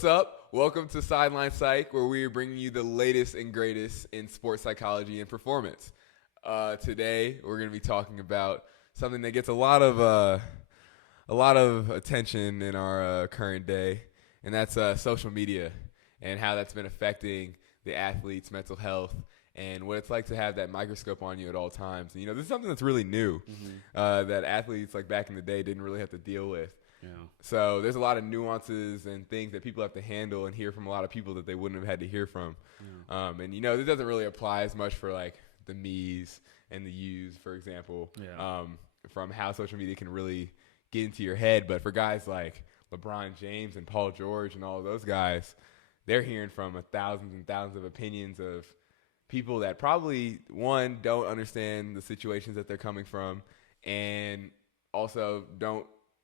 What's up? Welcome to Sideline Psych, where we are bringing you the latest and greatest in sports psychology and performance. Today, we're going to be talking about something that gets a lot of attention in our current day, and that's social media and how that's been affecting the athlete's mental health and what it's like to have that microscope on you at all times. And, this is something that's really new that athletes like back in the day didn't really have to deal with. Yeah. So there's a lot of nuances and things that people have to handle and hear from a lot of people that they wouldn't have had to hear from. Yeah. And this doesn't really apply as much for like the me's and the you's, for example, from how social media can really get into your head. But for guys like LeBron James and Paul George and all of those guys, they're hearing from thousands and thousands of opinions of people that probably, one, don't understand the situations that they're coming from, and also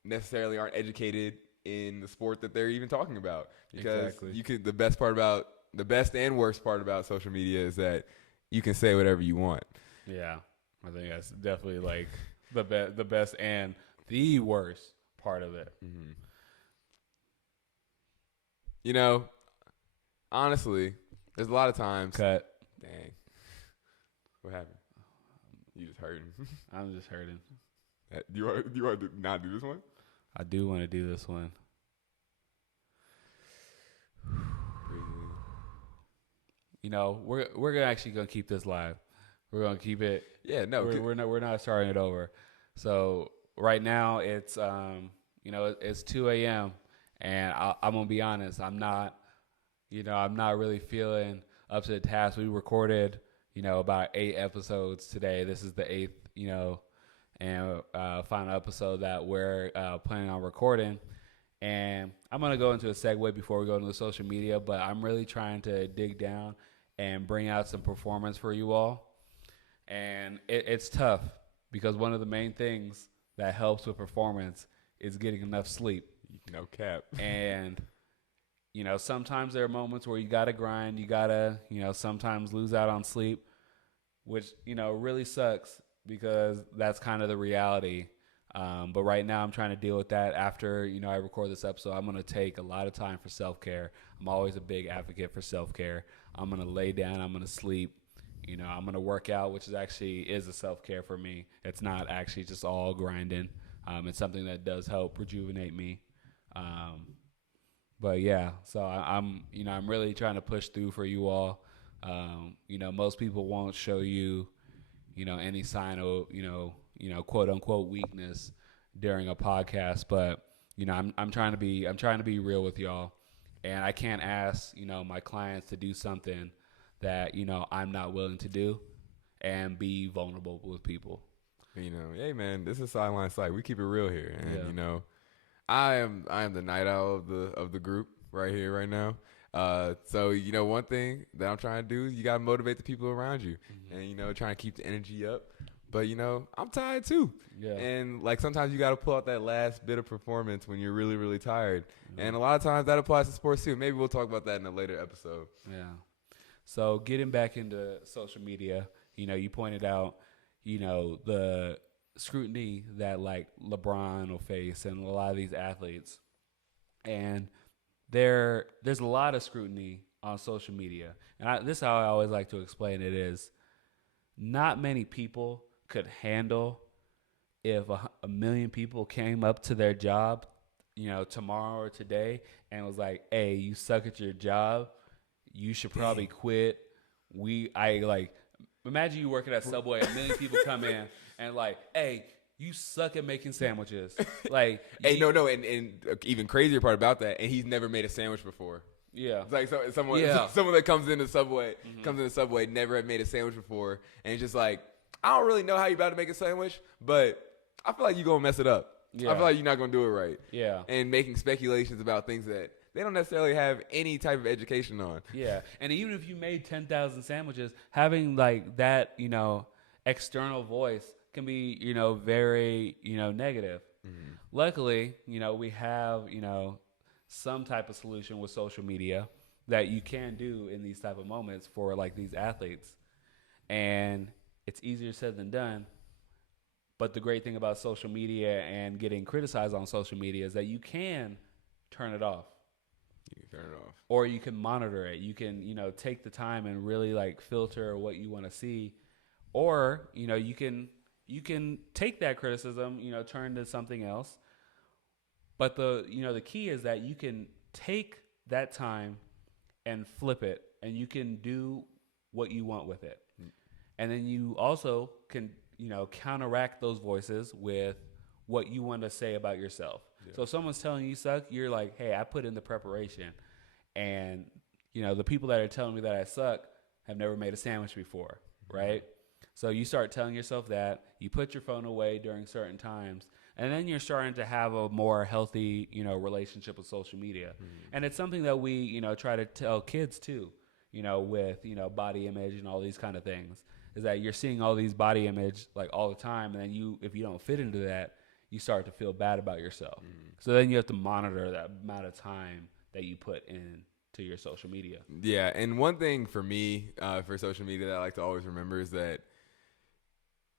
necessarily aren't educated in the sport that they're even talking about. Because the best and worst part about social media is that you can say whatever you want. Yeah, I think that's definitely like the best and the worst part of it. Mm-hmm. Honestly, there's a lot of times. Cut. Dang. What happened? You just hurting. I'm just hurting. Do you want to not do this one? I do want to do this one. We're actually gonna keep this live. We're gonna keep it. Yeah, no, we're not starting it over. So right now it's it's 2 a.m. and I'm gonna be honest. I'm not really feeling up to the task. We recorded about 8 episodes today. This is the 8th and final episode that we're planning on recording. And I'm going to go into a segue before we go into the social media, but I'm really trying to dig down and bring out some performance for you all. And it's tough because one of the main things that helps with performance is getting enough sleep. No cap. And, sometimes there are moments where you got to grind. You got to, sometimes lose out on sleep, which, really sucks, because that's kind of the reality. But right now I'm trying to deal with that. After, I record this episode, I'm going to take a lot of time for self-care. I'm always a big advocate for self-care. I'm going to lay down. I'm going to sleep. I'm going to work out, which is a self-care for me. It's not actually just all grinding. It's something that does help rejuvenate me. But yeah, so I'm really trying to push through for you all. Most people won't show you any sign of, quote unquote weakness during a podcast, but I'm trying to be real with y'all, and I can't ask my clients to do something that I'm not willing to do, and be vulnerable with people. Hey man, this is Sideline Psych. We keep it real here, and I am the night owl of the group right here right now. So one thing that I'm trying to do is you gotta motivate the people around you, and trying to keep the energy up. But I'm tired too, and like sometimes you gotta pull out that last bit of performance when you're really, really tired, and a lot of times that applies to sports too. Maybe we'll talk about that in a later episode. Yeah. So getting back into social media, you pointed out, the scrutiny that like LeBron will face and a lot of these athletes, and there's a lot of scrutiny on social media. And this is how I always like to explain it is, not many people could handle if a million people came up to their job, tomorrow or today and was like, hey, you suck at your job. You should probably quit. Imagine you working at Subway, a million people come in and like, hey, you suck at making sandwiches. Like, hey, no, and even crazier part about that, and he's never made a sandwich before. Yeah, it's like someone that comes into Subway, never had made a sandwich before, and it's just like, I don't really know how you about to make a sandwich, but I feel like you're gonna mess it up. Yeah. I feel like you're not gonna do it right. Yeah, and making speculations about things that they don't necessarily have any type of education on. Yeah, and even if you made 10,000 sandwiches, having like that, external voice can be, very, negative. Mm-hmm. Luckily, we have, some type of solution with social media that you can do in these type of moments for like these athletes. And it's easier said than done. But the great thing about social media and getting criticized on social media is that you can turn it off. You can turn it Or you can monitor it. You can, you know, take the time and really like filter what you want to see. Or, you know, you can take that criticism, you know, turn to something else. But the key is that you can take that time and flip it, and you can do what you want with it. And then you also can, you know, counteract those voices with what you want to say about yourself. Yeah. So if someone's telling you suck, you're like, hey, I put in the preparation. And, you know, the people that are telling me that I suck have never made a sandwich before, right? So you start telling yourself that. You put your phone away during certain times. And then you're starting to have a more healthy, you know, relationship with social media. And it's something that we, you know, try to tell kids too, you know, with, you know, body image and all these kind of things, is that you're seeing all these body image like all the time. And then if you don't fit into that, you start to feel bad about yourself. So then you have to monitor that amount of time that you put into your social media. Yeah. And one thing for me, for social media that I like to always remember is that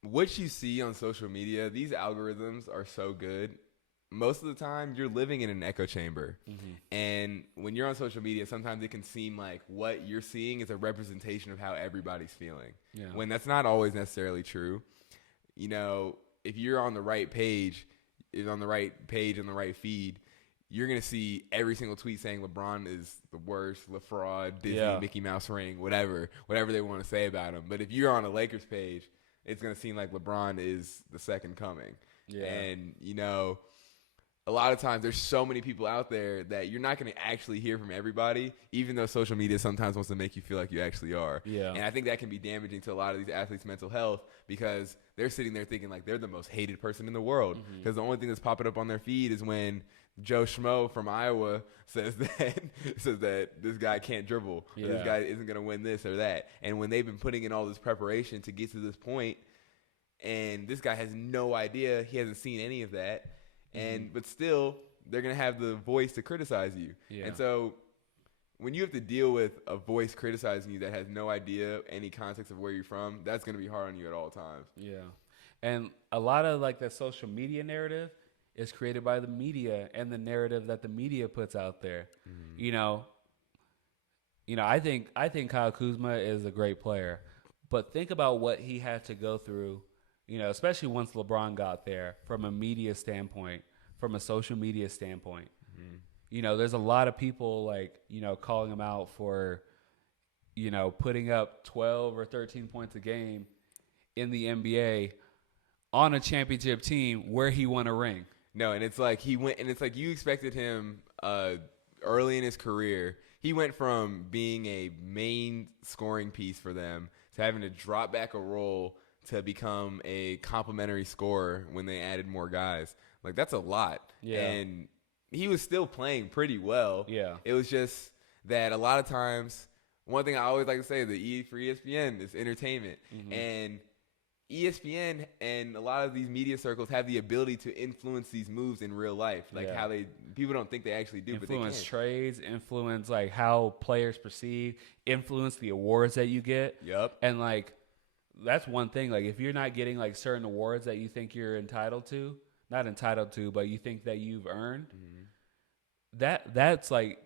what you see on social media, these algorithms are so good. Most of the time, you're living in an echo chamber. And when you're on social media, sometimes it can seem like what you're seeing is a representation of how everybody's feeling. Yeah. When that's not always necessarily true. You know, if you're on the right page, on the right feed, you're going to see every single tweet saying LeBron is the worst, La Fraud, Disney, Mickey Mouse ring, whatever they want to say about him. But if you're on a Lakers page, it's going to seem like LeBron is the second coming. Yeah. And, you know, a lot of times there's so many people out there that you're not going to actually hear from everybody, even though social media sometimes wants to make you feel like you actually are. Yeah. And I think that can be damaging to a lot of these athletes' mental health because they're sitting there thinking like they're the most hated person in the world because the only thing that's popping up on their feed is when Joe Schmo from Iowa says that this guy can't dribble, or this guy isn't going to win this or that. And when they've been putting in all this preparation to get to this point, and this guy has no idea, he hasn't seen any of that, but still, they're going to have the voice to criticize you. Yeah. And so when you have to deal with a voice criticizing you that has no idea any context of where you're from, that's going to be hard on you at all times. Yeah. And a lot of like the social media narrative is created by the media and the narrative that the media puts out there. You know, I think Kyle Kuzma is a great player, but think about what he had to go through, you know, especially once LeBron got there from a media standpoint, from a social media standpoint. You know, there's a lot of people like, you know, calling him out for, you know, putting up 12 or 13 points a game in the NBA on a championship team where he won a ring. No, and it's like you expected him early in his career. He went from being a main scoring piece for them to having to drop back a role to become a complimentary scorer when they added more guys. Like, that's a lot. Yeah. And he was still playing pretty well. Yeah. It was just that a lot of times, one thing I always like to say, for ESPN is entertainment. And ESPN and a lot of these media circles have the ability to influence these moves in real life, like how people don't think they actually do, influence but they can. Trades, influence like how players perceive, influence the awards that you get. Yep. And like that's one thing. Like if you're not getting like certain awards that you think you're not entitled to, but you think that you've earned, that's like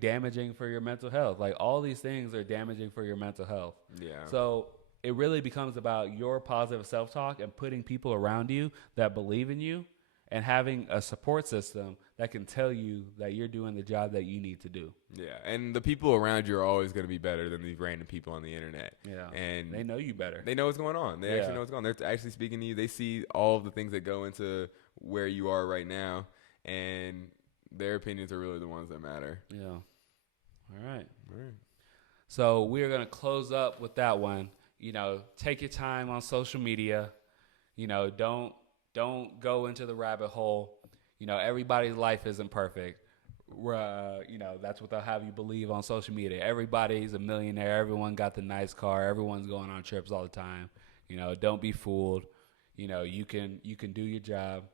damaging for your mental health. Like all these things are damaging for your mental health. Yeah. So it really becomes about your positive self-talk and putting people around you that believe in you and having a support system that can tell you that you're doing the job that you need to do. Yeah, and the people around you are always going to be better than these random people on the internet. Yeah, and they know you better. They know what's going on. They actually know what's going on. They're actually speaking to you. They see all of the things that go into where you are right now, and their opinions are really the ones that matter. Yeah. All right. So we're going to close up with that one. You know, take your time on social media. You know, don't go into the rabbit hole. You know, everybody's life isn't perfect. You know, that's what they'll have you believe on social media. Everybody's a millionaire. Everyone got the nice car. Everyone's going on trips all the time. You know, don't be fooled. You know, you can do your job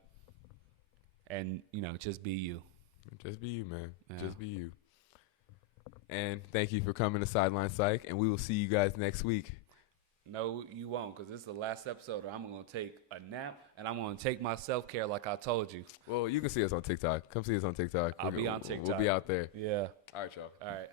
and, you know, just be you. Just be you, man. Yeah. Just be you. And thank you for coming to Sideline Psych, and we will see you guys next week. No, you won't, because this is the last episode. I'm going to take a nap, and I'm going to take my self-care like I told you. Well, you can see us on TikTok. Come see us on TikTok. I'll be on TikTok. We'll be out there. Yeah. All right, y'all. All right.